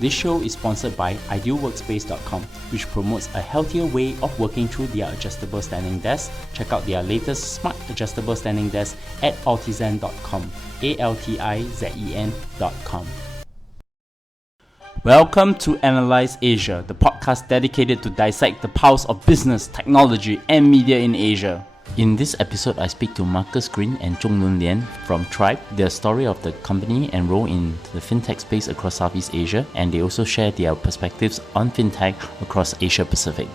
This show is sponsored by idealworkspace.com, which promotes a healthier way of working through their adjustable standing desk. Check out their latest smart adjustable standing desk at altizen.com, altizen.com. Welcome to Analyse Asia, the podcast dedicated to dissect the pulse of business, technology, and media in Asia. In this episode, I speak to Markus Gnirck and Choong Luen from Tryb, their story of the company and role in the Fintech space across Southeast Asia, and they also share their perspectives on Fintech across Asia Pacific.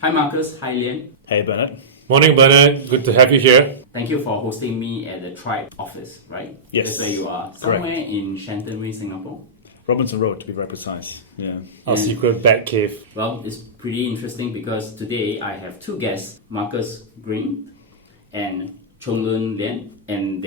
Hi Markus, hi Lien. Hey Bernard. Morning Bernard, good to have you here. Thank you for hosting me at the Tryb office, right? Yes. That's where you are. Somewhere in Shenton Way, Singapore. Robinson Road, to be very precise. Yeah. Our secret bat cave. Well, it's pretty interesting because today I have two guests, Markus Gnirck and Choong Luen, and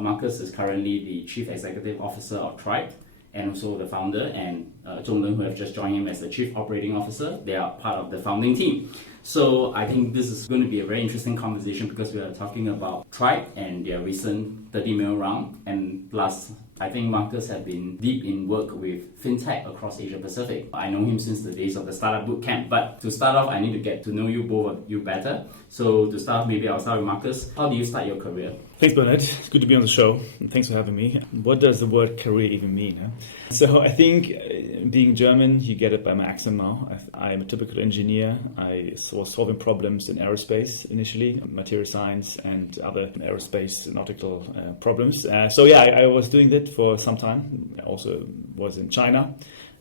Markus is currently the Chief Executive Officer of Tryb, and also the founder, and Choong Luen, who have just joined him as the Chief Operating Officer. They are part of the founding team. So I think this is going to be a very interesting conversation because we are talking about Tryb and their recent 30 mil round, and plus I think Markus has been deep in work with Fintech across Asia Pacific. I know him since the days of the Startup Bootcamp, but to start off, I need to get to know you both of you better. So to start, maybe I'll start with Markus. How do you start your career? Thanks, Bernard. It's good to be on the show. Thanks for having me. What does the word career even mean? Huh? So I think being German, you get it by my accent now. I'm a typical engineer. I was solving problems in aerospace initially, material science and other aerospace nautical problems. I was doing that for some time. I also was in China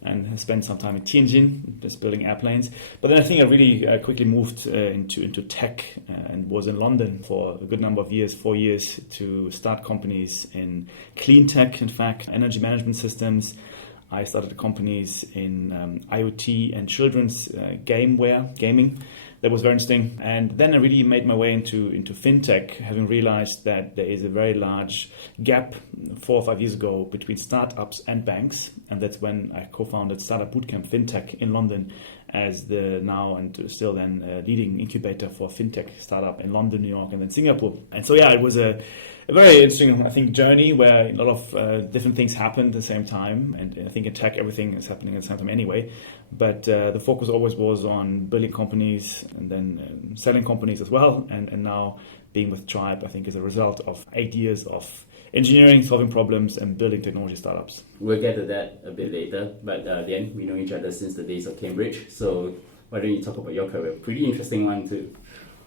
and spent some time in Tianjin, just building airplanes. But then I think I really quickly moved into tech and was in London for a good number of years, 4 years, to start companies in clean tech, in fact, energy management systems. I started companies in IoT and children's gaming. That was very interesting. And then I really made my way into Fintech, having realized that there is a very large gap 4 or 5 years ago between startups and banks. And that's when I co-founded Startup Bootcamp Fintech in London as the now and still then leading incubator for Fintech startup in London, New York, and then Singapore. And so, it was a very interesting, I think, journey where a lot of different things happened at the same time. And I think in tech, everything is happening at the same time anyway. But the focus always was on building companies and then selling companies as well. And now being with Tryb, I think, is a result of 8 years of engineering, solving problems, and building technology startups. We'll get to that a bit later. But then we know each other since the days of Cambridge. So why don't you talk about your career? Pretty interesting one too.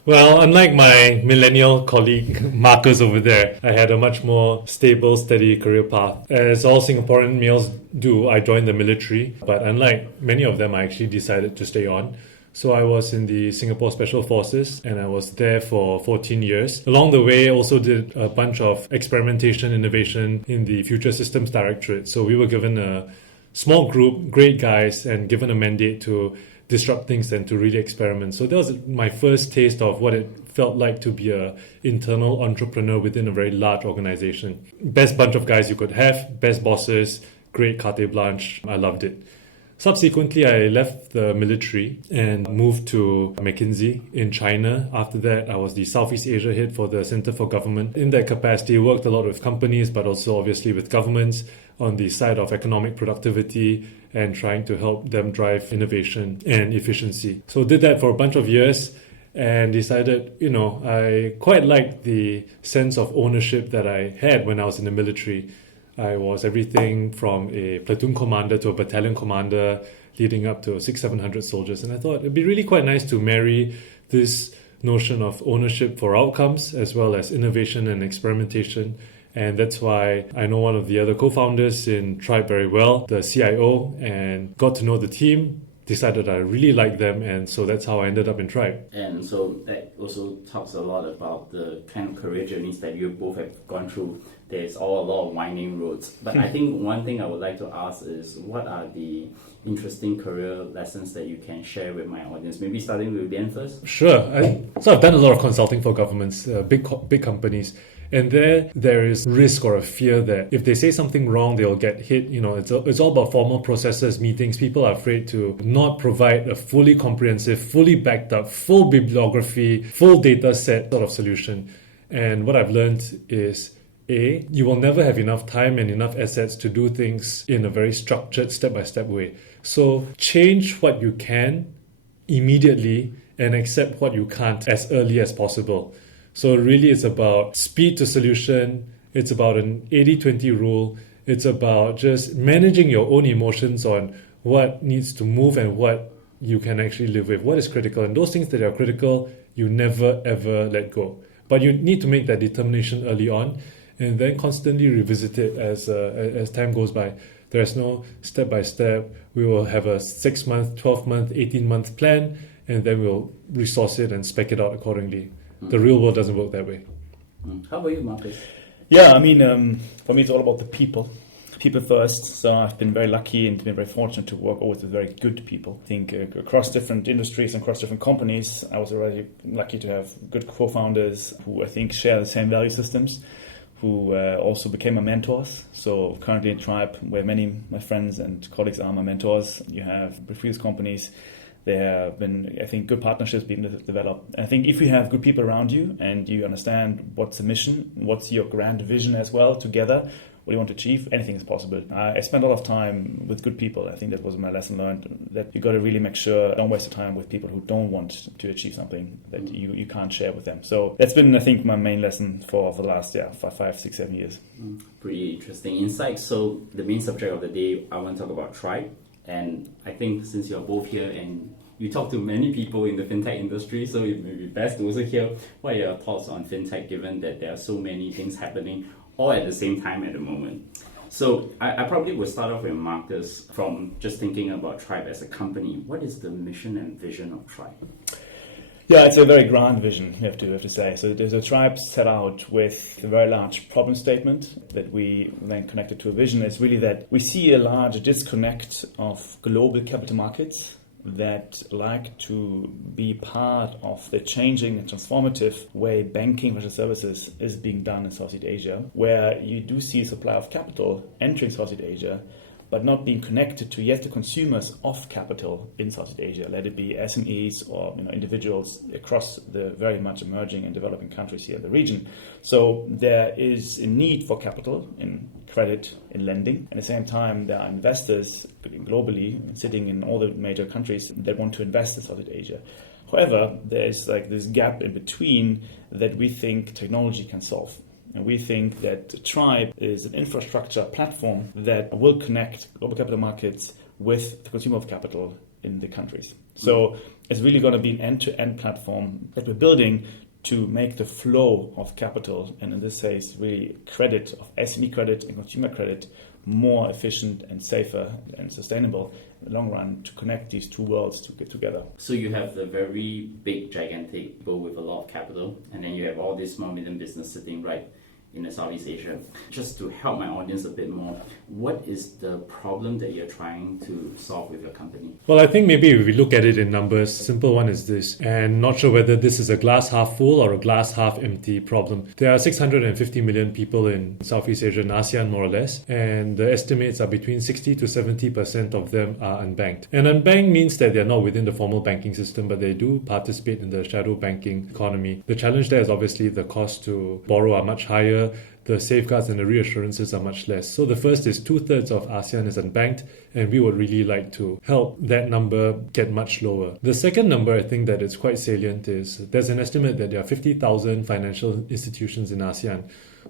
Well, unlike my millennial colleague Markus over there, I had a much more stable, steady career path. As all Singaporean males do, I joined the military, but unlike many of them, I actually decided to stay on. So I was in the Singapore Special Forces and I was there for 14 years. Along the way, I also did a bunch of experimentation, innovation in the Future Systems Directorate. So we were given a small group, great guys, and given a mandate to disrupt things and to really experiment. So that was my first taste of what it felt like to be an internal entrepreneur within a very large organization. Best bunch of guys you could have, best bosses, great carte blanche. I loved it. Subsequently, I left the military and moved to McKinsey in China. After that, I was the Southeast Asia head for the Center for Government. In that capacity, I worked a lot with companies, but also obviously with governments on the side of economic productivity and trying to help them drive innovation and efficiency. So did that for a bunch of years and decided, I quite liked the sense of ownership that I had when I was in the military. I was everything from a platoon commander to a battalion commander, leading up to 600-700 soldiers. And I thought it'd be really quite nice to marry this notion of ownership for outcomes as well as innovation and experimentation. And that's why I know one of the other co-founders in Tryb very well, the CIO, and got to know the team, decided I really liked them, and so that's how I ended up in Tryb. And so that also talks a lot about the kind of career journeys that you both have gone through. There's a lot of winding roads. But I think one thing I would like to ask is, what are the interesting career lessons that you can share with my audience? Maybe starting with Lien first? Sure. So I've done a lot of consulting for governments, big companies. And there is risk or a fear that if they say something wrong, they'll get hit. It's all about formal processes, meetings. People are afraid to not provide a fully comprehensive, fully backed up, full bibliography, full data set sort of solution. And what I've learned is you will never have enough time and enough assets to do things in a very structured, step-by-step way. So change what you can immediately and accept what you can't as early as possible. So really it's about speed to solution. It's about an 80-20 rule. It's about just managing your own emotions on what needs to move and what you can actually live with, what is critical. And those things that are critical, you never ever let go. But you need to make that determination early on and then constantly revisit it as time goes by. There's no step-by-step. We will have a 6-month, 12-month, 18-month plan, and then we'll resource it and spec it out accordingly. The real world doesn't work that way. How about you, Markus? Yeah, I mean, for me, it's all about the people. People first. So I've been very lucky and been very fortunate to work always with very good people. I think across different industries and across different companies, I was already lucky to have good co-founders who I think share the same value systems, who also became my mentors. So currently in Tryb, where many of my friends and colleagues are my mentors, you have previous companies. There have been, I think, good partnerships being developed. And I think if you have good people around you and you understand what's the mission, what's your grand vision as well together, what you want to achieve, anything is possible. I spent a lot of time with good people. I think that was my lesson learned, that you got to really make sure don't waste your time with people who don't want to achieve something that you can't share with them. So that's been, I think, my main lesson for the last 5, 6, 7 years. Pretty interesting insight. So the main subject of the day, I want to talk about Tryb. And I think since you're both here and you talk to many people in the fintech industry, so it may be best to also hear what are your thoughts on fintech, given that there are so many things happening all at the same time at the moment. So I probably would start off with Markus from just thinking about Tryb as a company. What is the mission and vision of Tryb? Yeah, it's a very grand vision, we have to say. So there's a Tryb set out with a very large problem statement that we then connected to a vision. It's really that we see a large disconnect of global capital markets that like to be part of the changing and transformative way banking financial services is being done in Southeast Asia, where you do see a supply of capital entering Southeast Asia, but not being connected to yet the consumers of capital in Southeast Asia, let it be SMEs or individuals across the very much emerging and developing countries here in the region. So there is a need for capital in credit, in lending. At the same time, there are investors globally sitting in all the major countries that want to invest in Southeast Asia. However, there is like this gap in between that we think technology can solve. And we think that Tryb is an infrastructure platform that will connect global capital markets with the consumer of capital in the countries. So it's really going to be an end-to-end platform that we're building to make the flow of capital, and in this case, really credit, of SME credit and consumer credit, more efficient and safer and sustainable in the long run to connect these two worlds to get together. So you have the very big, gigantic people with a lot of capital, and then you have all this small, medium business sitting right in the Southeast Asia. Just to help my audience a bit more, what is the problem that you're trying to solve with your company? Well, I think maybe if we look at it in numbers, simple one is this, and not sure whether this is a glass half full or a glass half empty problem. There are 650 million people in Southeast Asia and ASEAN, more or less, and the estimates are between 60 to 70% of them are unbanked. And unbanked means that they're not within the formal banking system, but they do participate in the shadow banking economy. The challenge there is obviously the cost to borrow are much higher, the safeguards and the reassurances are much less. So the first is 2/3 of ASEAN is unbanked, and we would really like to help that number get much lower. The second number, I think that is quite salient, is there's an estimate that there are 50,000 financial institutions in ASEAN.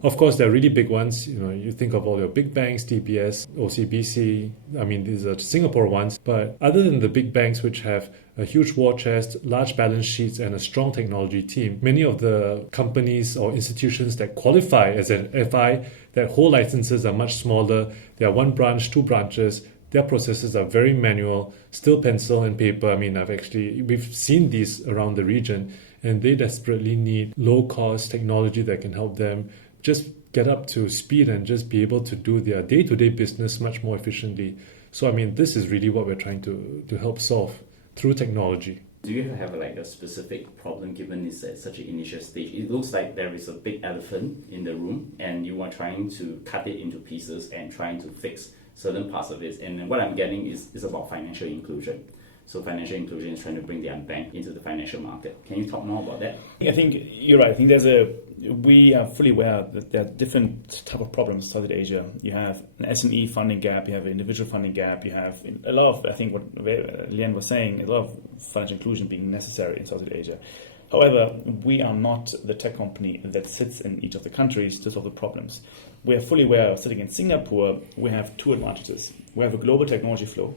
Of course, there are really big ones. You think of all your big banks, DBS, OCBC. I mean, these are Singapore ones. But other than the big banks, which have a huge war chest, large balance sheets, and a strong technology team, many of the companies or institutions that qualify as an FI, that hold licenses are much smaller. They are 1 branch, 2 branches. Their processes are very manual, still pencil and paper. I mean, we've seen these around the region, and they desperately need low-cost technology that can help them just get up to speed and just be able to do their day-to-day business much more efficiently. So, I mean, this is really what we're trying to help solve through technology. Do you have a specific problem given it's at such an initial stage? It looks like there is a big elephant in the room and you are trying to cut it into pieces and trying to fix certain parts of it. And what I'm getting is about financial inclusion. So financial inclusion is trying to bring the unbanked into the financial market. Can you talk more about that? I think you're right. I think there's a we are fully aware that there are different type of problems in Southeast Asia. You have an SME funding gap, you have an individual funding gap, you have a lot of, I think what Lien was saying, a lot of financial inclusion being necessary in Southeast Asia. However, we are not the tech company that sits in each of the countries to solve the problems. We are fully aware of sitting in Singapore, we have two advantages. We have a global technology flow.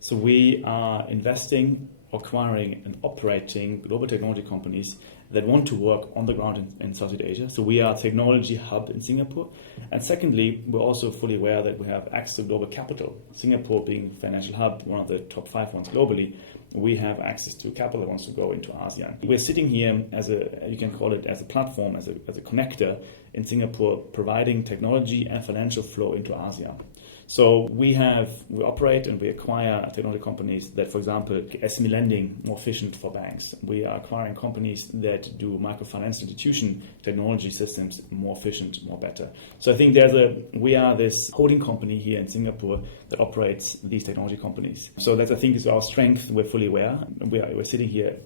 So we are investing, acquiring and operating global technology companies that want to work on the ground in Southeast Asia. So we are a technology hub in Singapore. And secondly, we're also fully aware that we have access to global capital. Singapore being a financial hub, one of the top 5 ones globally, we have access to capital that wants to go into ASEAN. We're sitting here as you can call it as a platform, as a connector in Singapore, providing technology and financial flow into ASEAN. So we operate and we acquire technology companies that, for example, SME lending more efficient for banks. We are acquiring companies that do microfinance institution technology systems more efficient, more better. So I think we are this holding company here in Singapore that operates these technology companies. So that I think is our strength. We're fully aware. We're sitting here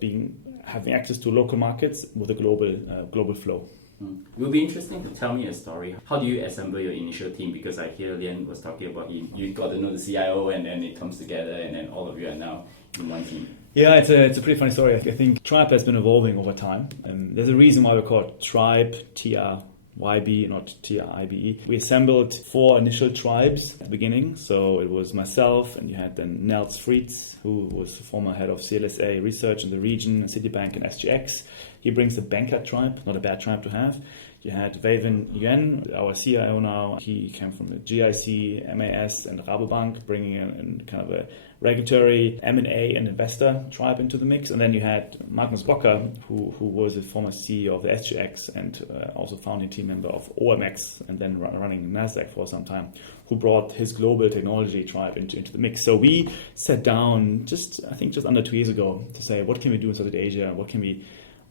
having access to local markets with a global flow. It will be interesting to tell me a story. How do you assemble your initial team? Because I hear Lien was talking about you got to know the CIO and then it comes together and then all of you are now in one team. Yeah, it's a pretty funny story. I think Tryb has been evolving over time. There's a reason why we call it Tryb, TRYB, not TRIBE. We assembled 4 initial tribes at the beginning. So it was myself, and you had then Nels Frieds, who was the former head of CLSA research in the region, Citibank and SGX. He brings the banker tribe, not a bad tribe to have. You had Wavin Yuan, our CIO now. He came from the GIC, MAS and Rabobank, bringing in kind of a regulatory M&A and investor tribe into the mix. And then you had Magnus Bocker, who was a former CEO of the SGX and also founding team member of OMX and then running NASDAQ for some time, who brought his global technology tribe into the mix. So we sat down just under 2 years ago to say, what can we do in Southeast Asia?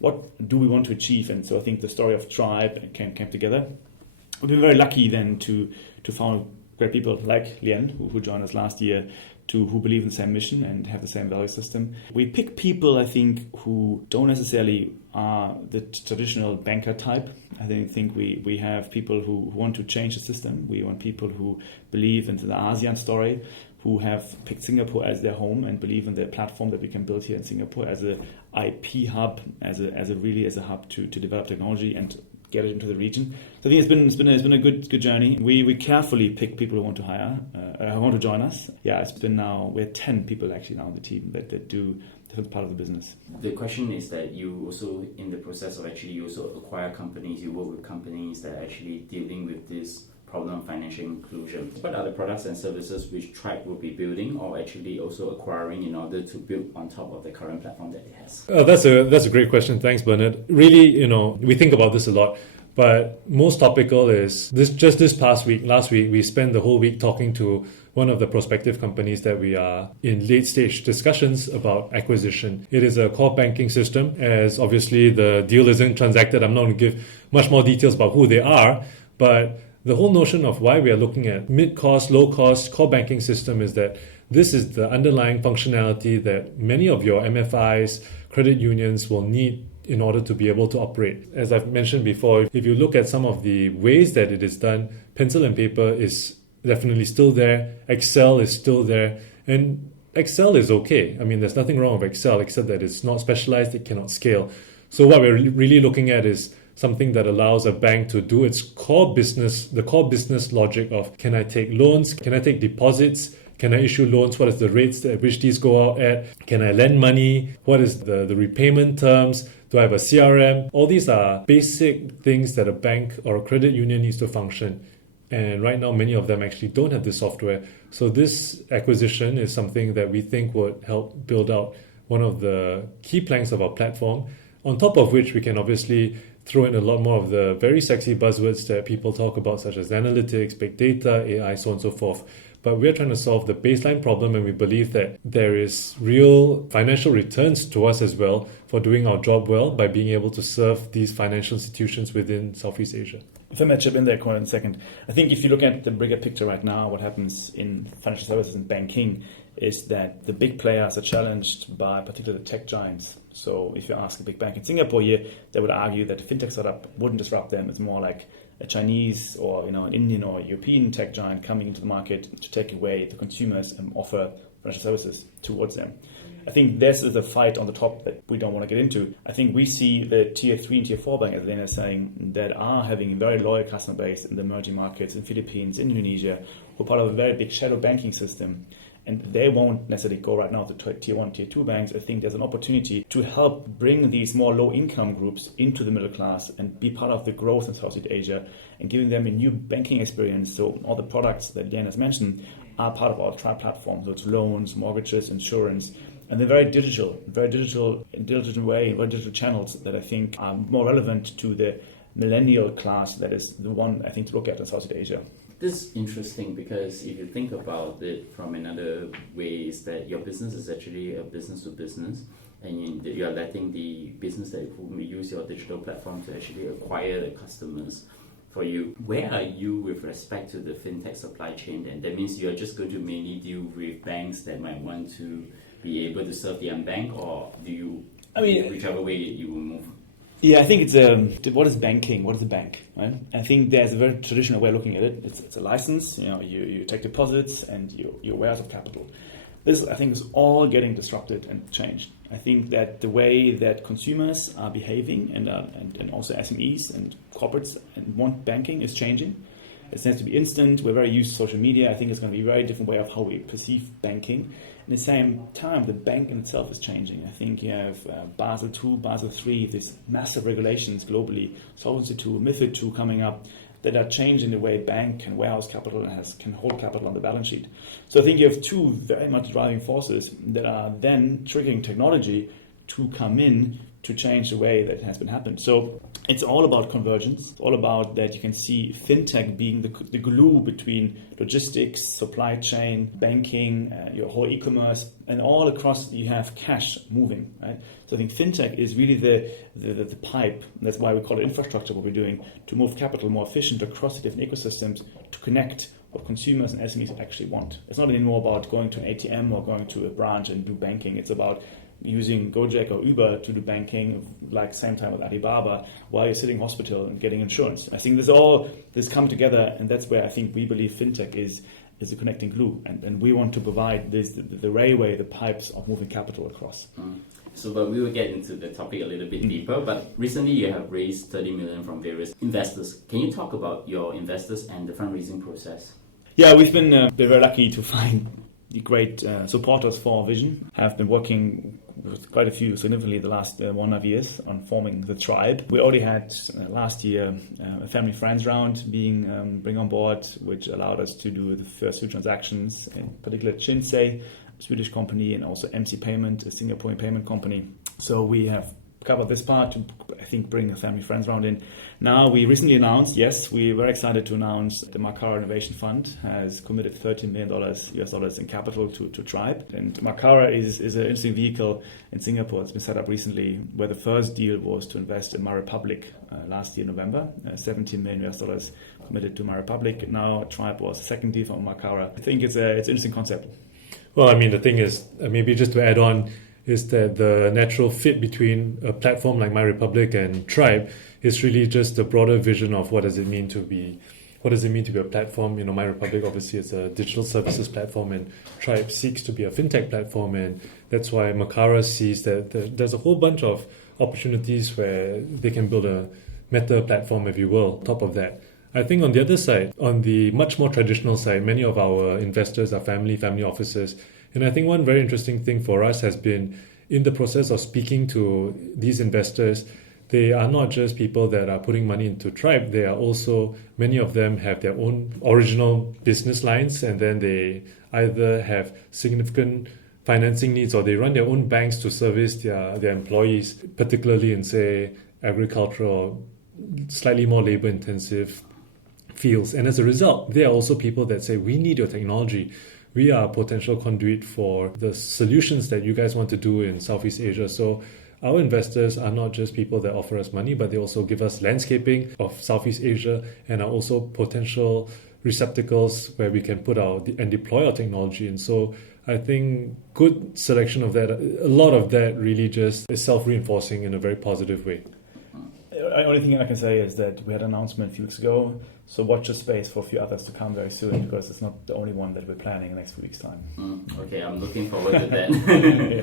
What do we want to achieve? And so I think the story of Tryb came together. We've been very lucky then to found great people like Lien, who joined us last year, who believe in the same mission and have the same value system. We pick people, I think, who don't necessarily are the traditional banker type. I think we have people who want to change the system. We want people who believe in the ASEAN story, who have picked Singapore as their home and believe in the platform that we can build here in Singapore as a IP hub, as a hub to develop technology and get it into the region. So I think it's been a good journey. We carefully pick people who want to hire, who want to join us. Yeah, we're 10 people actually now on the team that do different part of the business. The question is that you also, in the process of actually, you also acquire companies, you work with companies that are actually dealing with this problem of financial inclusion. What are the products and services which Tryb will be building or actually also acquiring in order to build on top of the current platform that it has? That's a great question. Thanks, Bernard. Really, we think about this a lot. But most topical is this past week, last week, we spent the whole week talking to one of the prospective companies that we are in late stage discussions about acquisition. It is a core banking system, as obviously the deal isn't transacted. I'm not going to give much more details about who they are, but the whole notion of why we are looking at mid-cost, low-cost core banking system is that this is the underlying functionality that many of your MFIs, credit unions will need in order to be able to operate. As I've mentioned before, if you look at some of the ways that it is done, pencil and paper is definitely still there, Excel is still there, and Excel is okay. I mean, there's nothing wrong with Excel except that it's not specialized, it cannot scale. So what we're really looking at is something that allows a bank to do its core business, the core business logic of, can I take loans? Can I take deposits? Can I issue loans? What is the rates at which these go out at? Can I lend money? What is the repayment terms? Do I have a CRM? All these are basic things that a bank or a credit union needs to function. And right now, many of them actually don't have this software. So this acquisition is something that we think would help build out one of the key planks of our platform, on top of which we can obviously throw in a lot more of the very sexy buzzwords that people talk about, such as analytics, big data, AI, so on and so forth. But we're trying to solve the baseline problem, and we believe that there is real financial returns to us as well for doing our job well by being able to serve these financial institutions within Southeast Asia. If I may chip in there quite in a second, I think if you look at the bigger picture right now, what happens in financial services and banking is that the big players are challenged by particularly the tech giants. So if you ask a big bank in Singapore here, they would argue that a fintech startup wouldn't disrupt them. It's more like a Chinese or an Indian or European tech giant coming into the market to take away the consumers and offer financial services towards them. I think this is a fight on the top that we don't want to get into. I think we see the tier 3 and tier 4 bank, as Lien is saying, that are having a very loyal customer base in the emerging markets, in Philippines, in Indonesia, who are part of a very big shadow banking system. And they won't necessarily go right now to tier 1, tier 2 banks. I think there's an opportunity to help bring these more low-income groups into the middle class and be part of the growth in Southeast Asia and giving them a new banking experience. So all the products that Lien has mentioned are part of our Tryb platform. So it's loans, mortgages, insurance. And they're very digital in digital way, very digital channels that I think are more relevant to the millennial class that is the one I think to look at in Southeast Asia. This is interesting because if you think about it from another way, is that your business is actually a business to business, and you are letting the business that will use your digital platform to actually acquire the customers for you. Where are you with respect to the fintech supply chain then? That means you are just going to mainly deal with banks that might want to be able to serve the unbanked, or do you, whichever way you will move? Yeah, I think it's what is banking? What is a bank? Right? I think there's a very traditional way of looking at it. It's a license. You take deposits and you're warehouse of capital. This, I think, is all getting disrupted and changed. I think that the way that consumers are behaving and also SMEs and corporates and want banking is changing. It has to be instant. We're very used to social media. I think it's going to be a very different way of how we perceive banking. At the same time, the bank in itself is changing. I think you have Basel II, Basel III, these massive regulations globally, Solvency II, MiFID II coming up, that are changing the way bank can warehouse capital and can hold capital on the balance sheet. So I think you have two very much driving forces that are then triggering technology to come in to change the way that has been happened. So it's all about convergence. It's all about that you can see fintech being the glue between logistics, supply chain, banking, your whole e-commerce, and all across you have cash moving, right? So I think fintech is really the pipe. That's why we call it infrastructure, what we're doing, to move capital more efficient across the different ecosystems to connect what consumers and SMEs actually want. It's not anymore about going to an ATM or going to a branch and do banking. It's about using Gojek or Uber to do banking, like same time with Alibaba, while you're sitting in hospital and getting insurance. I think this come together, and that's where I think we believe fintech is the connecting glue, and we want to provide the railway, the pipes of moving capital across. So, but we will get into the topic a little bit deeper. But recently, you have raised 30 million from various investors. Can you talk about your investors and the fundraising process? Yeah, we've been very lucky to find the great supporters for our vision. Have been working with quite a few significantly the last 1.5 years on forming the Tryb. We already had last year a family friends round being bring on board, which allowed us to do the first 2 transactions, in particular Shinsei, a Swedish company, and also MC Payment, a Singaporean payment company. So we have covered this part to, I think, bring a family friends round in. Now, we recently announced, yes, we're very excited to announce the Makara Innovation Fund has committed $13 million US in capital to Tryb. And Makara is an interesting vehicle in Singapore. It's been set up recently, where the first deal was to invest in MyRepublic last year, November, $17 million US committed to MyRepublic. Now, Tryb was the second deal from Makara. I think it's an interesting concept. Well, I mean, the thing is, maybe just to add on, is that the natural fit between a platform like MyRepublic and Tryb is really just the broader vision of what does it mean to be a platform. MyRepublic obviously is a digital services platform, and Tryb seeks to be a fintech platform, and that's why Makara sees that there's a whole bunch of opportunities where they can build a meta platform, if you will, on top of that. I think on the other side, on the much more traditional side, many of our investors are family offices. And I think one very interesting thing for us has been in the process of speaking to these investors, they are not just people that are putting money into Tryb. They are also, many of them have their own original business lines, and then they either have significant financing needs or they run their own banks to service their employees, particularly in, say, agricultural, slightly more labor-intensive fields. And as a result, they are also people that say, we need your technology. We are a potential conduit for the solutions that you guys want to do in Southeast Asia. So our investors are not just people that offer us money, but they also give us landscaping of Southeast Asia and are also potential receptacles where we can put and deploy our technology. And so I think good selection of that, a lot of that really just is self-reinforcing in a very positive way. The only thing I can say is that we had an announcement a few weeks ago, so watch the space for a few others to come very soon, because it's not the only one that we're planning in the next few weeks' time. Okay, I'm looking forward to that. Yeah.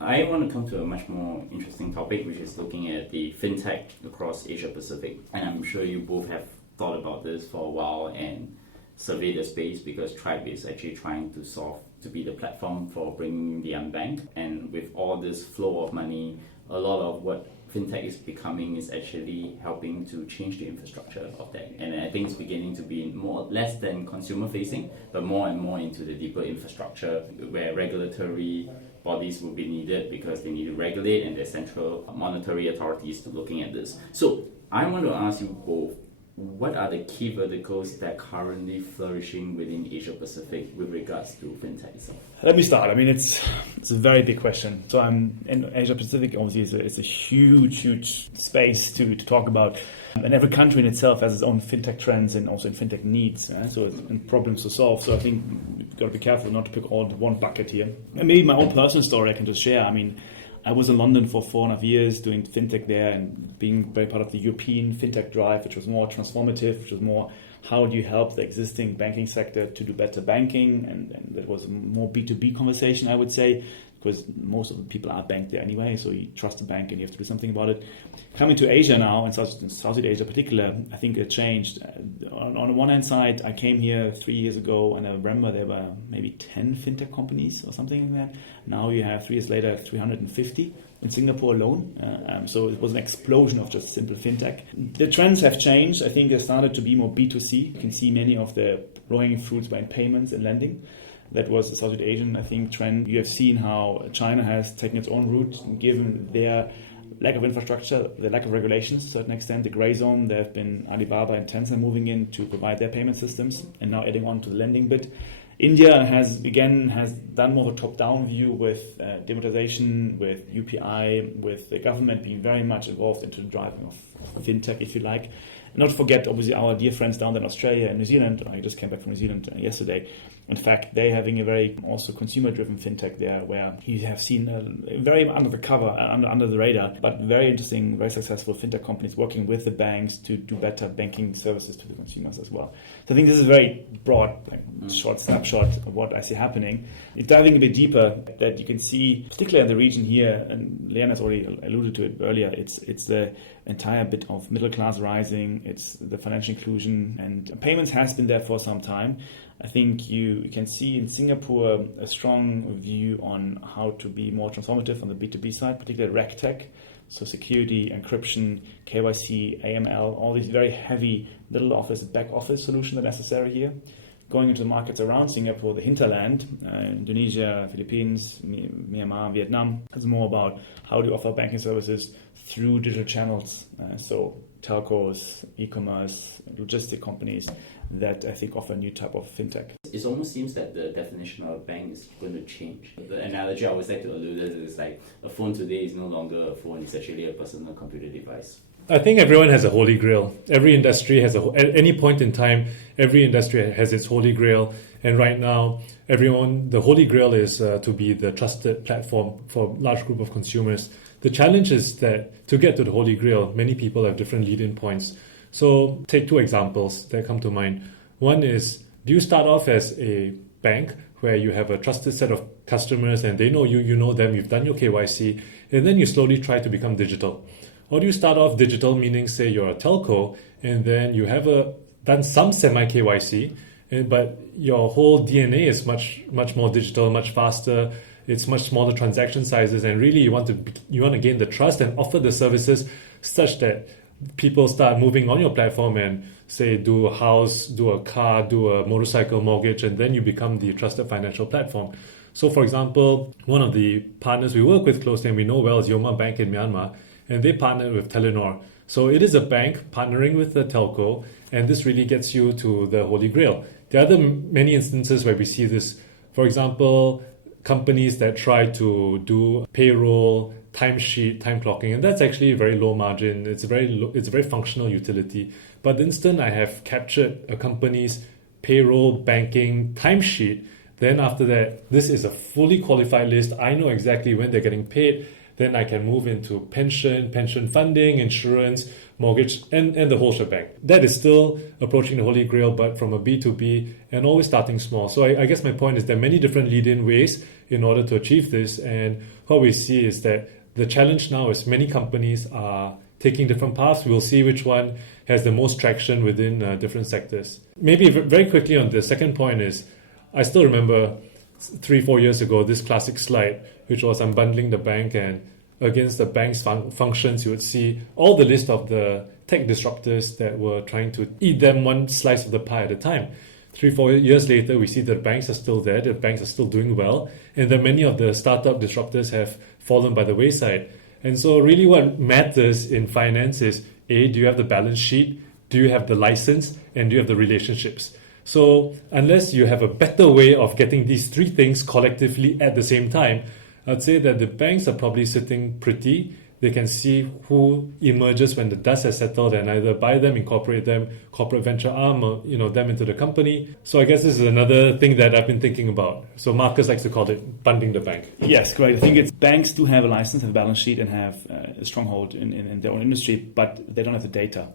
I want to come to a much more interesting topic, which is looking at the fintech across Asia Pacific. And I'm sure you both have thought about this for a while and surveyed the space, because Tryb is actually trying to be the platform for bringing the unbanked. And with all this flow of money, a lot of what fintech is becoming is actually helping to change the infrastructure of that. And I think it's beginning to be less than consumer facing, but more and more into the deeper infrastructure where regulatory bodies will be needed, because they need to regulate, and there's central monetary authorities to looking at this. So I want to ask you both, what are the key verticals that are currently flourishing within Asia Pacific with regards to fintech itself? Let me start. I mean, it's a very big question. So I'm in Asia Pacific. Obviously, it's a huge space to talk about, and every country in itself has its own fintech trends and also in fintech needs. And problems to solve. So I think we've got to be careful not to pick all into one bucket here. And maybe my own personal story I can just share. I mean, I was in London for 4.5 years doing fintech there and being very part of the European fintech drive, which was more transformative, which was more how do you help the existing banking sector to do better banking, and that was a more B2B conversation, I would say, because most of the people are banked there anyway, so you trust the bank and you have to do something about it. Coming to Asia now, and Southeast Asia in particular, I think it changed. On the one hand side, I came here 3 years ago, and I remember there were maybe 10 fintech companies or something like that. Now you have 3 years later 350 in Singapore alone. So it was an explosion of just simple fintech. The trends have changed. I think they started to be more B2C. You can see many of the low-hanging fruits were in payments and lending. That was the Southeast Asian, I think, trend. You have seen how China has taken its own route, given their lack of infrastructure, the lack of regulations to a certain extent, the grey zone. There have been Alibaba and Tencent moving in to provide their payment systems, and now adding on to the lending bit. India has done more of a top-down view with demonetization, with UPI, with the government being very much involved into the driving of fintech, if you like. And not to forget, obviously, our dear friends down there in Australia and New Zealand. I just came back from New Zealand yesterday. In fact, they're having a very also consumer-driven fintech there, where you have seen very under the cover, under the radar, but very interesting, very successful fintech companies working with the banks to do better banking services to the consumers as well. So I think this is a very broad, short snapshot of what I see happening. Diving a bit deeper, that you can see, particularly in the region here, and Lien has already alluded to it earlier, it's the entire bit of middle class rising, it's the financial inclusion, and payments has been there for some time. I think you can see in Singapore a strong view on how to be more transformative on the B2B side, particularly RegTech, so security, encryption, KYC, AML, all these very heavy middle office, back office solutions are necessary here. Going into the markets around Singapore, the hinterland, Indonesia, Philippines, Myanmar, Vietnam, it's more about how do you offer banking services through digital channels, so telcos, e-commerce, logistic companies that I think offer a new type of fintech. It almost seems that the definition of a bank is going to change. The analogy I always like to allude to is like a phone today is no longer a phone, it's actually a personal computer device. I think everyone has a holy grail. Every industry has at any point in time, every industry has its holy grail. And right now, the holy grail is to be the trusted platform for a large group of consumers. The challenge is that to get to the holy grail, many people have different lead-in points. So take two examples that come to mind. One is, do you start off as a bank where you have a trusted set of customers and they know you, you know them, you've done your KYC, and then you slowly try to become digital? Or do you start off digital, meaning say you're a telco, and then you have done some semi-KYC, but your whole DNA is much more digital, much faster, it's much smaller transaction sizes, and really you want to gain the trust and offer the services such that people start moving on your platform and say do a house, do a car, do a motorcycle mortgage, and then you become the trusted financial platform. So for example, one of the partners we work with closely and we know well is Yoma Bank in Myanmar, and they partnered with Telenor. So it is a bank partnering with the telco, and this really gets you to the holy grail. There are many instances where we see this. For example, companies that try to do payroll, timesheet, time clocking, and that's actually very low margin. It's a very functional utility. But the instant I have captured a company's payroll, banking, timesheet, then after that, this is a fully qualified list. I know exactly when they're getting paid. Then I can move into pension funding, insurance, mortgage, and the whole shebang. That is still approaching the holy grail, but from a B2B and always starting small. So I guess my point is there are many different lead-in ways in order to achieve this. And what we see is that the challenge now is many companies are taking different paths. We'll see which one has the most traction within different sectors. Maybe very quickly on the second point is, I still remember 3-4 years ago, this classic slide, which was unbundling the bank, and against the bank's functions, you would see all the list of the tech disruptors that were trying to eat them one slice of the pie at a time. 3-4 years later, we see that banks are still there, the banks are still doing well, and that many of the startup disruptors have fallen by the wayside. And so really what matters in finance is, A, do you have the balance sheet? Do you have the license? And do you have the relationships? So unless you have a better way of getting these three things collectively at the same time, I'd say that the banks are probably sitting pretty. They can see who emerges when the dust has settled and either buy them, incorporate them, corporate venture arm, or them into the company. So I guess this is another thing that I've been thinking about. So Markus likes to call it funding the bank. Yes, correct. I think it's banks do have a license, have a balance sheet, and have a stronghold in their own industry, but they don't have the data.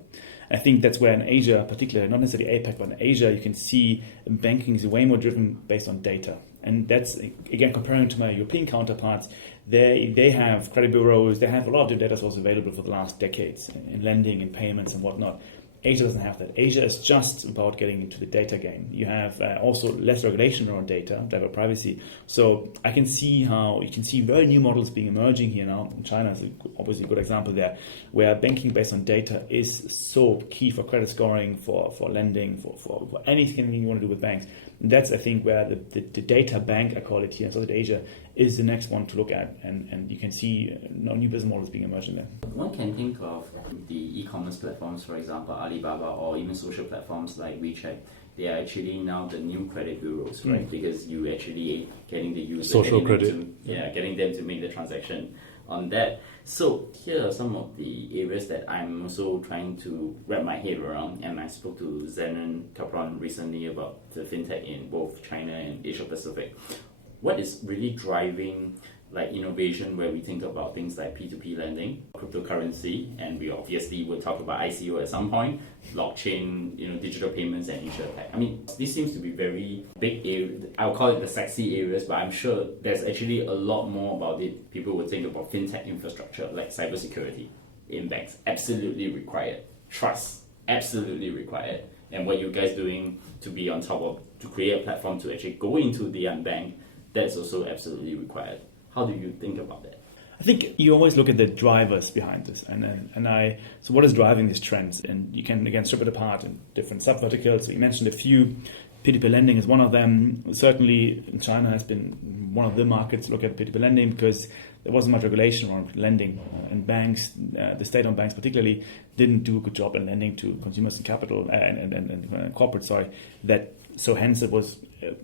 I think that's where in Asia, particularly, not necessarily APAC, but in Asia, you can see banking is way more driven based on data. And that's, again, comparing to my European counterparts, they have credit bureaus, they have a lot of data sources available for the last decades in lending and payments and whatnot. Asia doesn't have that. Asia is just about getting into the data game. You have also less regulation around data privacy. So I can see how you can see very new models being emerging here now. China is obviously a good example there, where banking based on data is so key for credit scoring, for lending, for anything you want to do with banks. And that's, I think, where the data bank, I call it here in Southeast Asia, is the next one to look at. And you can see new business models being emerging there. One can think of the e-commerce platforms, for example, Alibaba, or even social platforms like WeChat. They are actually now the new credit bureaus, right? Because you actually getting the user, social credit, getting them to make the transaction on that. So here are some of the areas that I'm also trying to wrap my head around, and I spoke to Zenon Kapran recently about the fintech in both China and Asia Pacific. What is really driving innovation, where we think about things like P2P lending, cryptocurrency, and we obviously will talk about ICO at some point, blockchain, digital payments, and insurtech. I mean, this seems to be very big area. I'll call it the sexy areas, but I'm sure there's actually a lot more about it. People will think about fintech infrastructure like cybersecurity in banks, absolutely required. Trust, absolutely required. And what you guys doing to be on top of, to create a platform to actually go into the unbanked, that's also absolutely required. How do you think about that? I think you always look at the drivers behind this, so what is driving these trends? And you can again strip it apart in different sub-verticals. So you mentioned a few. P2P lending is one of them. Certainly, China has been one of the markets to look at P2P lending because there wasn't much regulation around lending, and banks, the state-owned banks particularly, didn't do a good job in lending to consumers and capital and corporate. So hence it was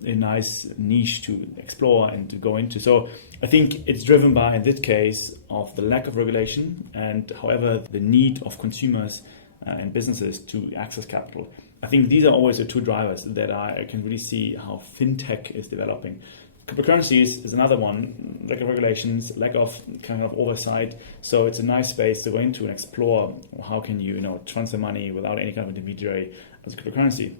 a nice niche to explore and to go into. So I think it's driven by, in this case, of the lack of regulation and, however, the need of consumers and businesses to access capital. I think these are always the two drivers that I can really see how fintech is developing. Cryptocurrencies is another one, lack of regulations, lack of kind of oversight. So it's a nice space to go into and explore how can you transfer money without any kind of intermediary as a cryptocurrency.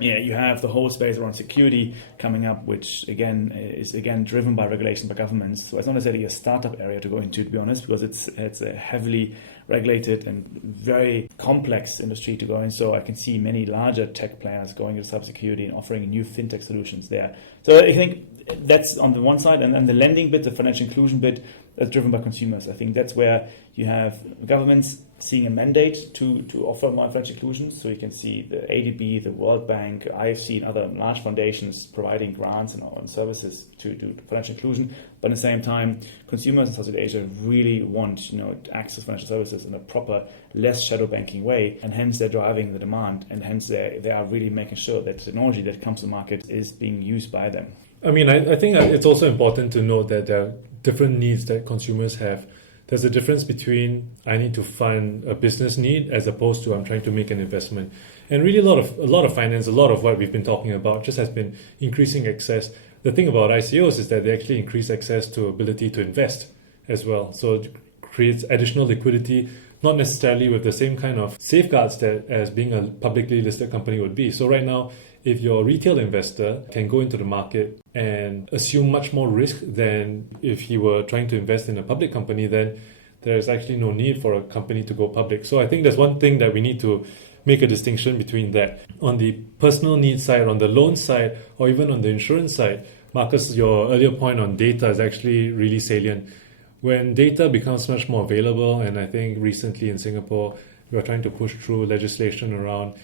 Yeah, you have the whole space around security coming up, which is driven by regulation by governments. So it's not necessarily a startup area to go into, to be honest, because it's a heavily regulated and very complex industry to go in. So I can see many larger tech players going into cybersecurity and offering new fintech solutions there. So I think that's on the one side, and then the lending bit, the financial inclusion bit, that's driven by consumers. I think that's where you have governments seeing a mandate to offer more financial inclusion. So you can see the ADB, the World Bank, IFC, and other large foundations providing grants and services to do financial inclusion. But at the same time, consumers in Southeast Asia really want to access financial services process in a proper, less shadow banking way, and hence they're driving the demand, and hence they are really making sure that the technology that comes to market is being used by them. I mean, I think it's also important to note that there are different needs that consumers have. There's a difference between I need to fund a business need as opposed to I'm trying to make an investment. And really a lot of finance, a lot of what we've been talking about just has been increasing access. The thing about ICOs is that they actually increase access to ability to invest as well. So it creates additional liquidity, not necessarily with the same kind of safeguards that as being a publicly listed company would be. So right now, if you're a retail investor can go into the market and assume much more risk than if he were trying to invest in a public company, then there's actually no need for a company to go public. So I think there's one thing that we need to make a distinction between that. On the personal needs side, on the loan side, or even on the insurance side, Marcus, your earlier point on data is actually really salient. When data becomes much more available, and I think recently in Singapore, we are trying to push through legislation around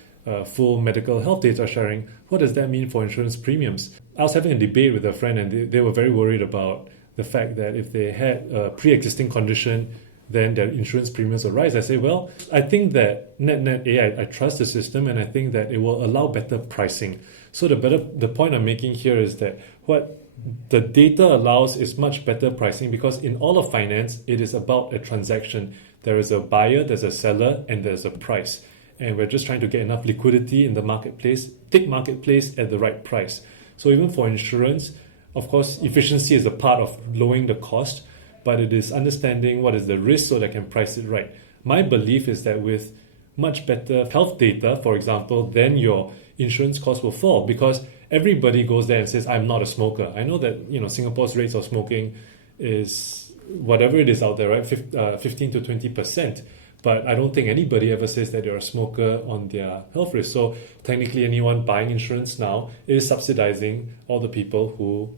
full medical health data sharing, what does that mean for insurance premiums? I was having a debate with a friend and they were very worried about the fact that if they had a pre-existing condition, then their insurance premiums will rise. I say, well, I think that net I trust the system and I think that it will allow better pricing. So the point I'm making here is that what the data allows is much better pricing because in all of finance, it is about a transaction. There is a buyer, there's a seller, and there's a price. And we're just trying to get enough liquidity in the marketplace, thick marketplace at the right price. So even for insurance, of course, efficiency is a part of lowering the cost, but it is understanding what is the risk so that I can price it right. My belief is that with much better health data, for example, then your insurance costs will fall because everybody goes there and says, I'm not a smoker. I know that Singapore's rates of smoking is whatever it is out there, right? 15 to 20%. But I don't think anybody ever says that they're a smoker on their health risk. So technically anyone buying insurance now is subsidizing all the people who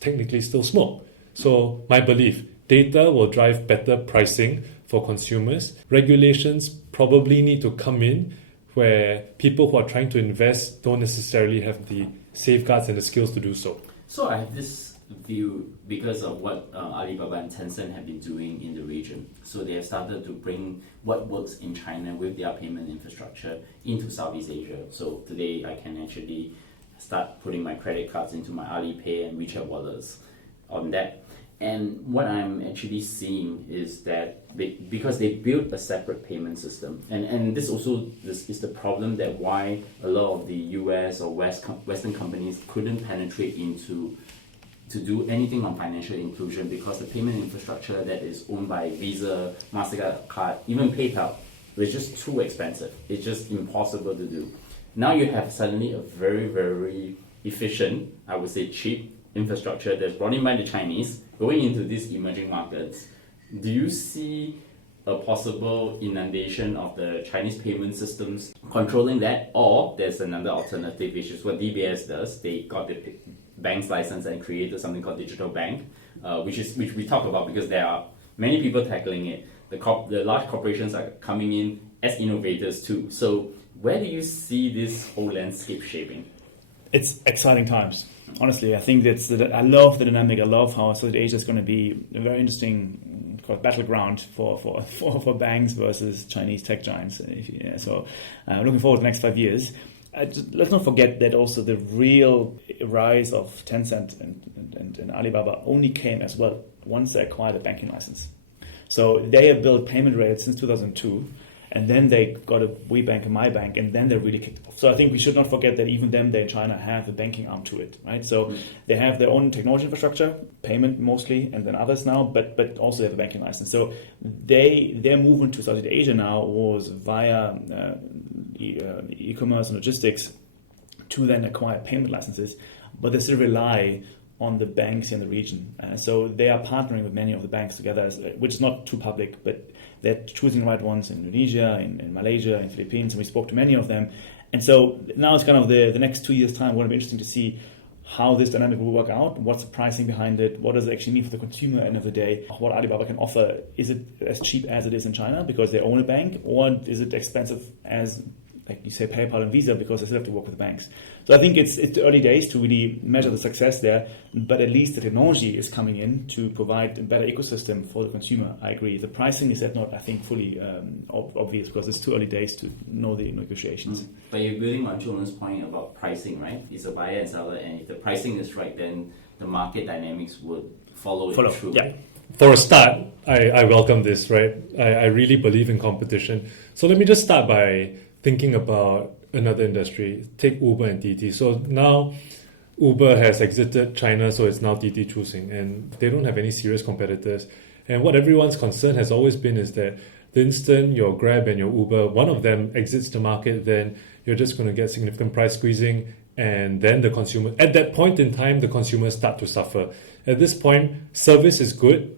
technically still smoke. So my belief, data will drive better pricing for consumers. Regulations probably need to come in where people who are trying to invest don't necessarily have the safeguards and the skills to do so. So I have this view because of what Alibaba and Tencent have been doing in the region. So they have started to bring what works in China with their payment infrastructure into Southeast Asia. So today I can actually start putting my credit cards into my Alipay and WeChat wallets on that. And what I'm actually seeing is that because they built a separate payment system, and this is the problem that why a lot of the US or Western companies couldn't penetrate into to do anything on financial inclusion because the payment infrastructure that is owned by Visa, MasterCard, even PayPal, was just too expensive. It's just impossible to do. Now you have suddenly a very, very efficient, I would say cheap infrastructure that's brought in by the Chinese going into these emerging markets. Do you see a possible inundation of the Chinese payment systems controlling that? Or there's another alternative, which is what DBS does. They got the bank's license and created something called digital bank, which we talk about because there are many people tackling it. The large corporations are coming in as innovators too. So where do you see this whole landscape shaping? It's exciting times. Honestly, I think I love the dynamic. I love how Southeast Asia is going to be a very interesting battleground for banks versus Chinese tech giants. So looking forward to the next 5 years. Let's not forget that also the real rise of Tencent and Alibaba only came as well once they acquired a banking license. So they have built payment rails since 2002, and then they got a WeBank and MyBank, and then they really kicked it off. So I think we should not forget that even them, they in China have a banking arm to it, right? So they have their own technology infrastructure, payment mostly, and then others now, but also they have a banking license. So their movement to Southeast Asia now was via e-commerce and logistics to then acquire payment licenses, but they still rely on the banks in the region. So they are partnering with many of the banks together, which is not too public, but they're choosing the right ones in Indonesia, in Malaysia, in Philippines, and we spoke to many of them. And so now it's kind of the next 2 years' time. Going to be interesting to see how this dynamic will work out, what's the pricing behind it, what does it actually mean for the consumer at the end of the day, what Alibaba can offer. Is it as cheap as it is in China because they own a bank, or is it expensive as like you say, PayPal and Visa, because they still have to work with the banks. So I think it's the early days to really measure the success there, but at least the technology is coming in to provide a better ecosystem for the consumer. I agree. The pricing is not, I think, fully obvious because it's too early days to know the negotiations. But you're building on Choong Luen's point about pricing, right? It's a buyer and seller, and if the pricing is right, then the market dynamics would follow it through. Yeah. For a start, I welcome this, right? I really believe in competition. So let me just start by thinking about another industry. Take Uber and Didi. So now Uber has exited China, so it's now Didi choosing, and they don't have any serious competitors. And what everyone's concern has always been is that the instant your Grab and your Uber, one of them exits the market, then you're just going to get significant price squeezing, and then the consumer, at that point in time, the consumers start to suffer. At this point, service is good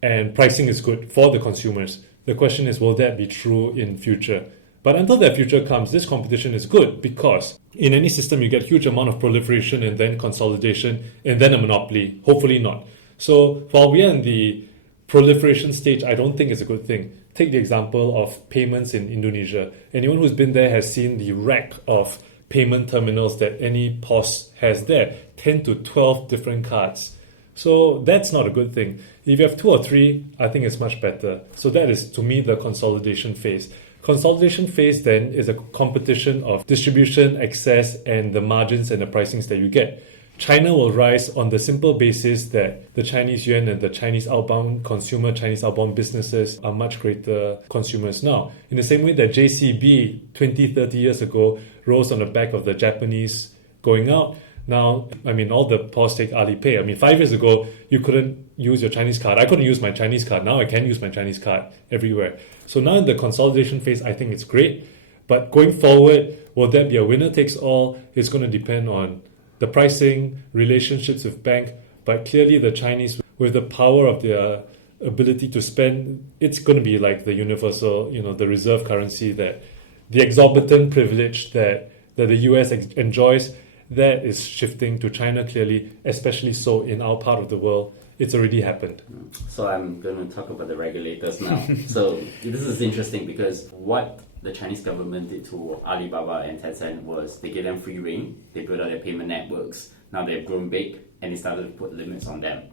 and pricing is good for the consumers. The question is, will that be true in future? But until that future comes, this competition is good because in any system, you get huge amount of proliferation and then consolidation and then a monopoly. Hopefully not. So while we are in the proliferation stage, I don't think it's a good thing. Take the example of payments in Indonesia. Anyone who's been there has seen the rack of payment terminals that any POS has there, 10 to 12 different cards. So that's not a good thing. If you have 2 or 3, I think it's much better. So that is, to me, the consolidation phase. Consolidation phase then is a competition of distribution, access, and the margins and the pricings that you get. China will rise on the simple basis that the Chinese yuan and the Chinese outbound consumer, Chinese outbound businesses are much greater consumers now. In the same way that JCB 20, 30 years ago rose on the back of the Japanese going out, now, I mean, all the POS take Alipay. I mean, 5 years ago, you couldn't use your Chinese card. I couldn't use my Chinese card. Now I can use my Chinese card everywhere. So now in the consolidation phase, I think it's great. But going forward, will that be a winner takes all? It's going to depend on the pricing, relationships with bank. But clearly the Chinese, with the power of their ability to spend, it's going to be like the universal, the reserve currency, that the exorbitant privilege that the US enjoys, that is shifting to China clearly, especially so in our part of the world. It's already happened. So I'm going to talk about the regulators now. So this is interesting because what the Chinese government did to Alibaba and Tencent was they gave them free rein. They built out their payment networks. Now they've grown big and they started to put limits on them.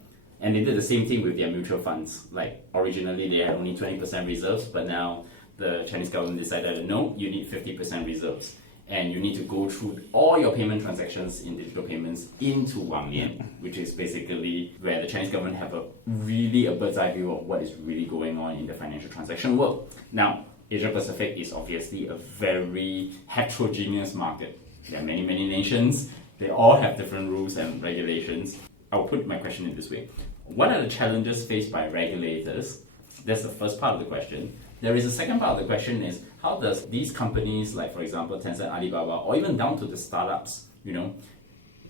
And they did the same thing with their mutual funds. Like originally they had only 20% reserves, but now the Chinese government decided, no, you need 50% reserves. And you need to go through all your payment transactions in digital payments into Wang Lian, which is basically where the Chinese government have a bird's eye view of what is really going on in the financial transaction world. Now, Asia Pacific is obviously a very heterogeneous market. There are many, many nations. They all have different rules and regulations. I'll put my question in this way. What are the challenges faced by regulators? That's the first part of the question. There is a second part of the question is, how does these companies, like for example Tencent, Alibaba, or even down to the startups,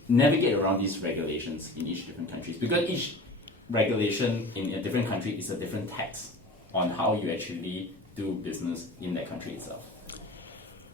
navigate around these regulations in each different countries? Because each regulation in a different country is a different tax on how you actually do business in that country itself.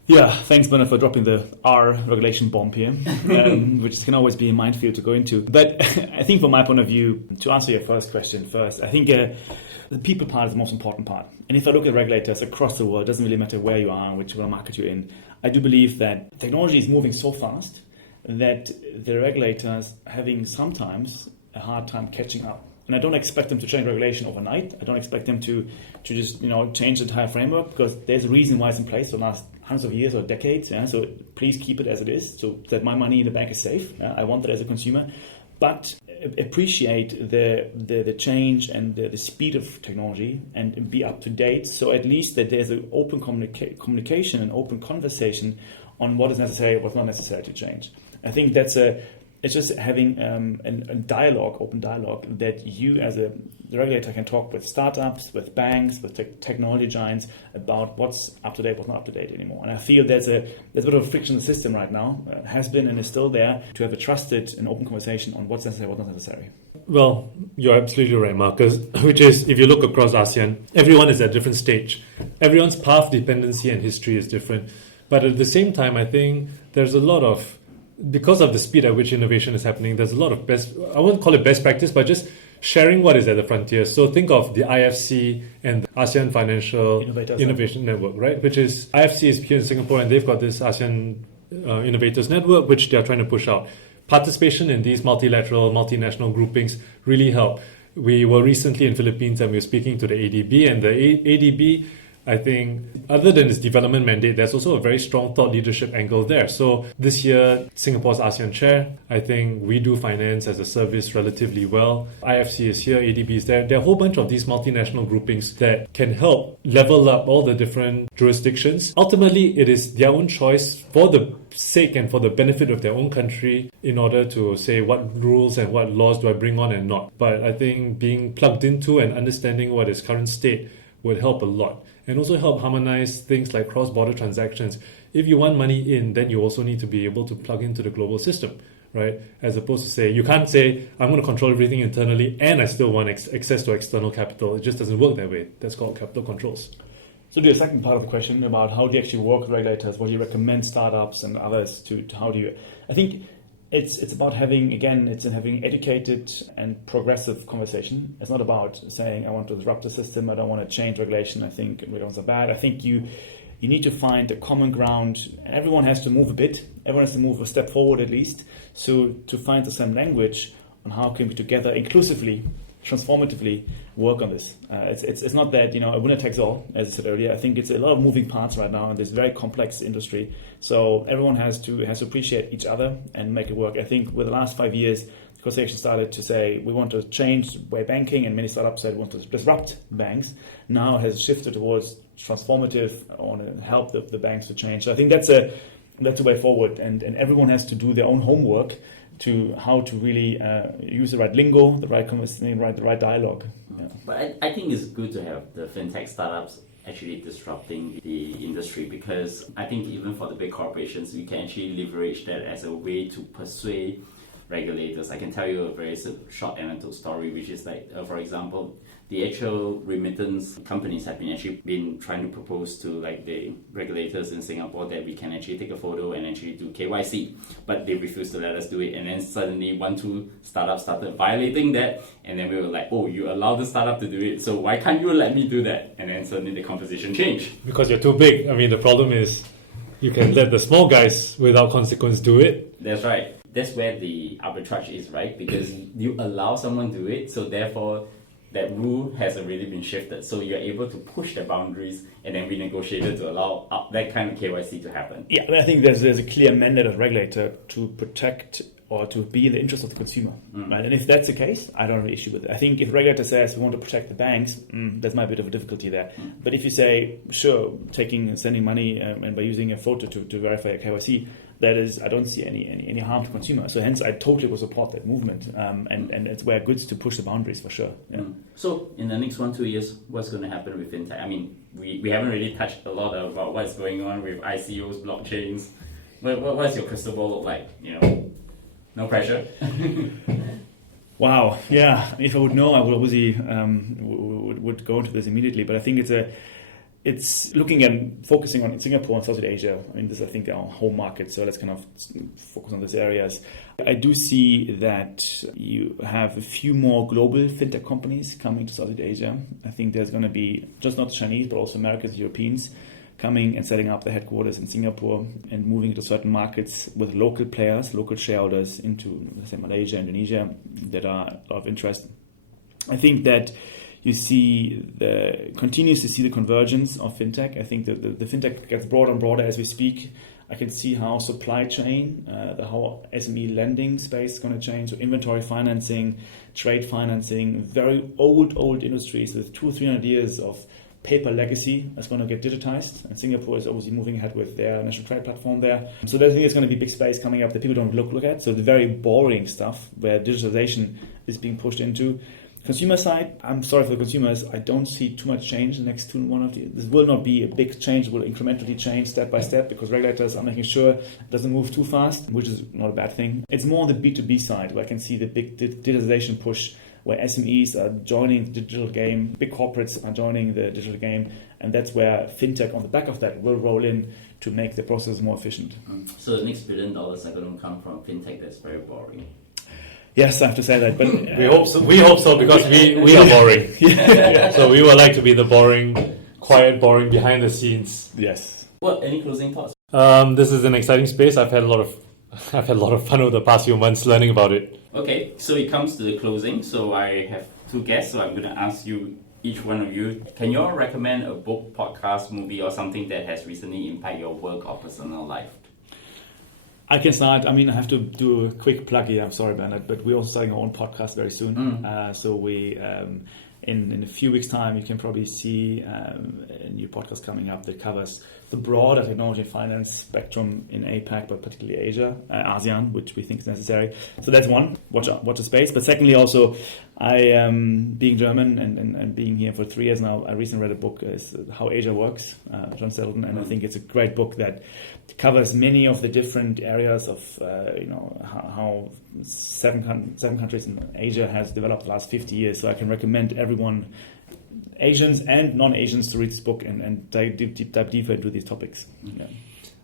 Yeah, thanks, Bernard, for dropping the R regulation bomb here, which can always be a minefield to go into. But I think from my point of view, to answer your first question first, I think the people part is the most important part. And if I look at regulators across the world, it doesn't really matter where you are, which market you're in. I do believe that technology is moving so fast that the regulators having sometimes a hard time catching up. And I don't expect them to change regulation overnight. I don't expect them to just change the entire framework, because there's a reason why it's in place for the last hundreds of years or decades. Yeah? So please keep it as it is, so that my money in the bank is safe. Yeah? I want that as a consumer. But appreciate the change and the speed of technology and be up to date. So at least that there's an open communication and open conversation on what is necessary, what's not necessary to change. I think it's just having a dialogue, open dialogue, that you as a regulator can talk with startups, with banks, with technology giants about what's up to date, what's not up to date anymore. And I feel there's a bit of a friction in the system right now, has been and is still there, to have a trusted and open conversation on what's necessary, what's not necessary. Well, you're absolutely right, Marcus, which is, if you look across ASEAN, everyone is at a different stage. Everyone's path, dependency, and history is different. But at the same time, I think there's a lot of, because of the speed at which innovation is happening, there's a lot of I won't call it best practice, but just sharing what is at the frontier. So think of the IFC and the ASEAN Financial Innovation Network, right? Which is, IFC is here in Singapore and they've got this ASEAN Innovators Network, which they're trying to push out. Participation in these multilateral, multinational groupings really help. We were recently in Philippines and we were speaking to the ADB, and the ADB, I think, other than its development mandate, there's also a very strong thought leadership angle there. So this year, Singapore's ASEAN chair, I think we do finance as a service relatively well. IFC is here, ADB is there. There are a whole bunch of these multinational groupings that can help level up all the different jurisdictions. Ultimately, it is their own choice for the sake and for the benefit of their own country in order to say what rules and what laws do I bring on and not. But I think being plugged into and understanding what is current state would help a lot. And also help harmonize things like cross-border transactions. If you want money in, then you also need to be able to plug into the global system, right? As opposed to say, you can't say, I'm going to control everything internally and I still want access to external capital. It just doesn't work that way. That's called capital controls. So the second part of the question about how do you actually work with regulators, what do you recommend startups and others to how do you... I think it's about having educated and progressive conversation. It's not about saying I want to disrupt the system, I don't want to change regulation, I think regulations are bad. I think you need to find a common ground, and everyone has to move a bit. Everyone has to move a step forward at least. So to find the same language on how can we together inclusively, transformatively work on this. It's not that a winner takes all, as I said earlier. I think it's a lot of moving parts right now in this very complex industry. So everyone has to appreciate each other and make it work. I think with the last 5 years, the conversation started to say we want to change the way banking, and many startups said we want to disrupt banks. Now it has shifted towards transformative. I want to help the banks to change. So I think that's a way forward, and everyone has to do their own homework to how to really use the right lingo, the right conversation, the right dialogue. Yeah. But I think it's good to have the fintech startups actually disrupting the industry, because I think even for the big corporations, we can actually leverage that as a way to persuade regulators. I can tell you a very short anecdotal story, which is like, for example, the actual remittance companies have been trying to propose to like the regulators in Singapore that we can actually take a photo and actually do KYC, but they refused to let us do it. And then suddenly 1-2 startups started violating that, and then we were like, oh, you allow the startup to do it, so why can't you let me do that? And then suddenly the conversation changed. Because you're too big. I mean, the problem is you can let the small guys without consequence do it. That's right. That's where the arbitrage is, right? Because you allow someone to do it, so therefore that rule has already been shifted. So you're able to push the boundaries and then renegotiate it to allow that kind of KYC to happen. Yeah, I think there's a clear mandate of regulator to protect or to be in the interest of the consumer, right? And if that's the case, I don't have an issue with it. I think if regulator says we want to protect the banks, there's my bit of a difficulty there. But if you say, sure, sending money and by using a photo to verify a KYC, that is, I don't see any harm to consumer. So hence, I totally will support that movement, and it's where goods to push the boundaries for sure. Yeah. So in the next 1-2 years, what's going to happen with fintech? I mean, we haven't really touched a lot about what's going on with ICOs, blockchains. What's your crystal ball look like? No pressure. Wow. Yeah. If I would know, I would obviously would go into this immediately. But I think it's looking and focusing on Singapore and Southeast Asia. I mean, this is, I think, our home market. So let's kind of focus on these areas. I do see that you have a few more global fintech companies coming to Southeast Asia. I think there's going to be just not Chinese, but also Americans, Europeans coming and setting up their headquarters in Singapore and moving to certain markets with local players, local shareholders into, let's say, Malaysia, Indonesia, that are a lot of interest. I think that you continues to see the convergence of fintech. I think that the fintech gets broader and broader as we speak. I can see how supply chain, how SME lending space is going to change. So inventory financing, trade financing, very old industries with 200-300 years of paper legacy is going to get digitized, and Singapore is obviously moving ahead with their national trade platform there. So I think there's going to be big space coming up that people don't look at. So the very boring stuff where digitalization is being pushed into. Consumer side, I'm sorry for the consumers, I don't see too much change in the next 1 years. This will not be a big change, it will incrementally change step by step because regulators are making sure it doesn't move too fast, which is not a bad thing. It's more on the B2B side where I can see the big digitalization push where SMEs are joining the digital game, big corporates are joining the digital game, and that's where fintech on the back of that will roll in to make the process more efficient. So the next $1 billion are going to come from fintech that's very boring. Yes, I have to say that. But We hope so because we are boring. So we would like to be the quiet, boring behind the scenes. yes. What? Any closing thoughts? This is an exciting space. I've had a lot of fun over the past few months learning about it. Okay, so it comes to the closing. So I have two guests. So I'm going to ask you, each one of you, can you all recommend a book, podcast, movie, or something that has recently impacted your work or personal life? I can start. I mean, I have to do a quick plug here. I'm sorry, Bernard, but we're also starting our own podcast very soon. So we, in a few weeks' time, you can probably see a new podcast coming up that covers the broader technology and finance spectrum in APAC, but particularly Asia, ASEAN, which we think is necessary. So that's one. Watch the space. But secondly, also, I being German and being here for 3 years now, I recently read a book, How Asia Works, John Settleton, and I think it's a great book that covers many of the different areas of how seven countries in Asia has developed the last 50 years. So I can recommend everyone, Asians and non-Asians, to read this book and dive deeper into these topics. Yeah.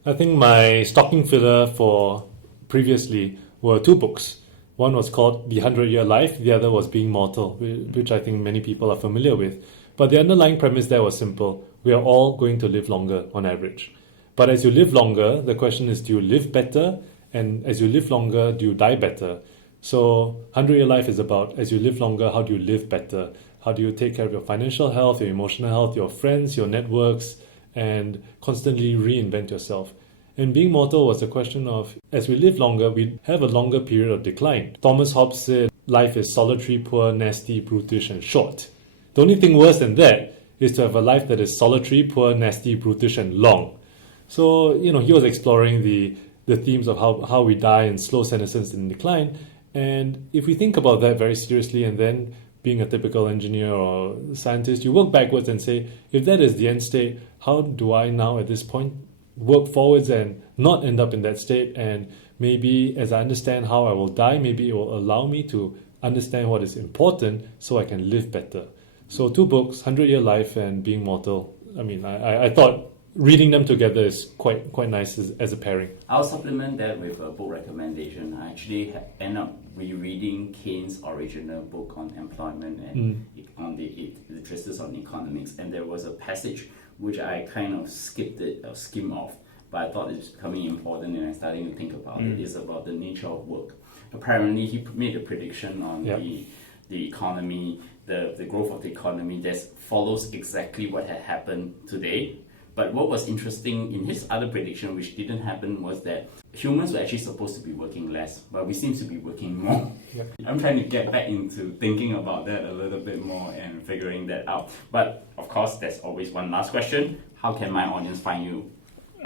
I think my stocking filler for previously were 2 books. One was called The 100-Year Life, the other was Being Mortal, which I think many people are familiar with. But the underlying premise there was simple. We are all going to live longer on average. But as you live longer, the question is, do you live better? And as you live longer, do you die better? So 100-Year Life is about, as you live longer, how do you live better? How do you take care of your financial health, your emotional health, your friends, your networks, and constantly reinvent yourself? And Being Mortal was the question of, as we live longer, we have a longer period of decline. Thomas Hobbes said, life is solitary, poor, nasty, brutish, and short. The only thing worse than that is to have a life that is solitary, poor, nasty, brutish, and long. So, he was exploring the themes of how we die in slow senescence and decline. And if we think about that very seriously, and then being a typical engineer or scientist, you work backwards and say, if that is the end state, how do I now at this point work forwards and not end up in that state? And maybe as I understand how I will die, maybe it will allow me to understand what is important so I can live better. So 2 books, 100-Year Life and Being Mortal. I mean, I thought reading them together is quite nice as a pairing. I'll supplement that with a book recommendation. I actually end up rereading Keynes' original book on employment and on the treatise on economics, and there was a passage which I kind of skimmed off, but I thought it's becoming important and I'm starting to think about it. It's about the nature of work. Apparently, he made a prediction on the economy, the growth of the economy that follows exactly what had happened today. But what was interesting in his other prediction, which didn't happen, was that humans were actually supposed to be working less, but we seem to be working more. Yeah. I'm trying to get back into thinking about that a little bit more and figuring that out. But of course, there's always one last question. How can my audience find you?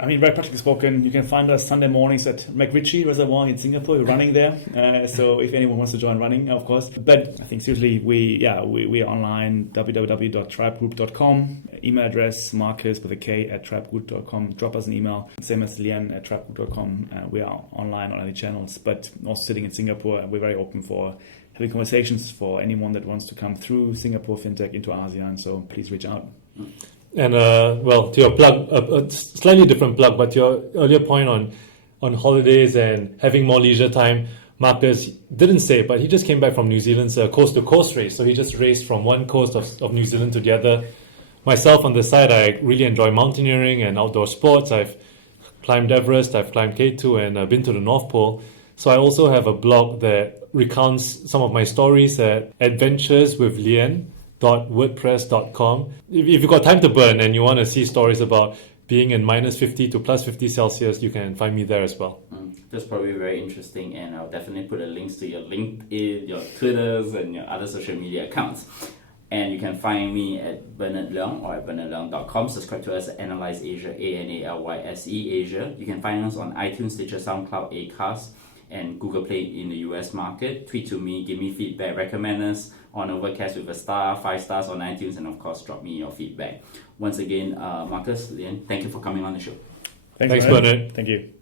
I mean, very practically spoken, you can find us Sunday mornings at McRitchie Reservoir in Singapore. We're running there. So if anyone wants to join running, of course. But I think seriously, we are online, www.trybgroup.com. Email address, Markus with a K at trybgroup.com. Drop us an email. Same as Lien at trybgroup.com. We are online on any channels, but also sitting in Singapore. We're very open for having conversations for anyone that wants to come through Singapore Fintech into ASEAN. So please reach out. And to your plug, a slightly different plug, but your earlier point on holidays and having more leisure time, Markus didn't say, but he just came back from New Zealand's coast-to-coast race. So he just raced from one coast of New Zealand to the other. Myself on the side, I really enjoy mountaineering and outdoor sports. I've climbed Everest, I've climbed K2, and I've been to the North Pole. So I also have a blog that recounts some of my stories at adventureswithlien.wordpress.com. If you've got time to burn and you want to see stories about being in minus 50 to plus 50 Celsius, you can find me there as well. That's probably very interesting, and I'll definitely put the links to your LinkedIn, your Twitters, and your other social media accounts. And you can find me at Bernard Leong or at bernardleong.com. Subscribe to us at Analyse Asia, Analyse Asia. You can find us on iTunes, Stitcher, SoundCloud, Acast, and Google Play in the US market. Tweet to me, give me feedback, recommend us on Overcast with a star, 5 stars on iTunes, and of course, drop me your feedback. Once again, Markus, Lien, thank you for coming on the show. Thanks, Bernard. Thank you.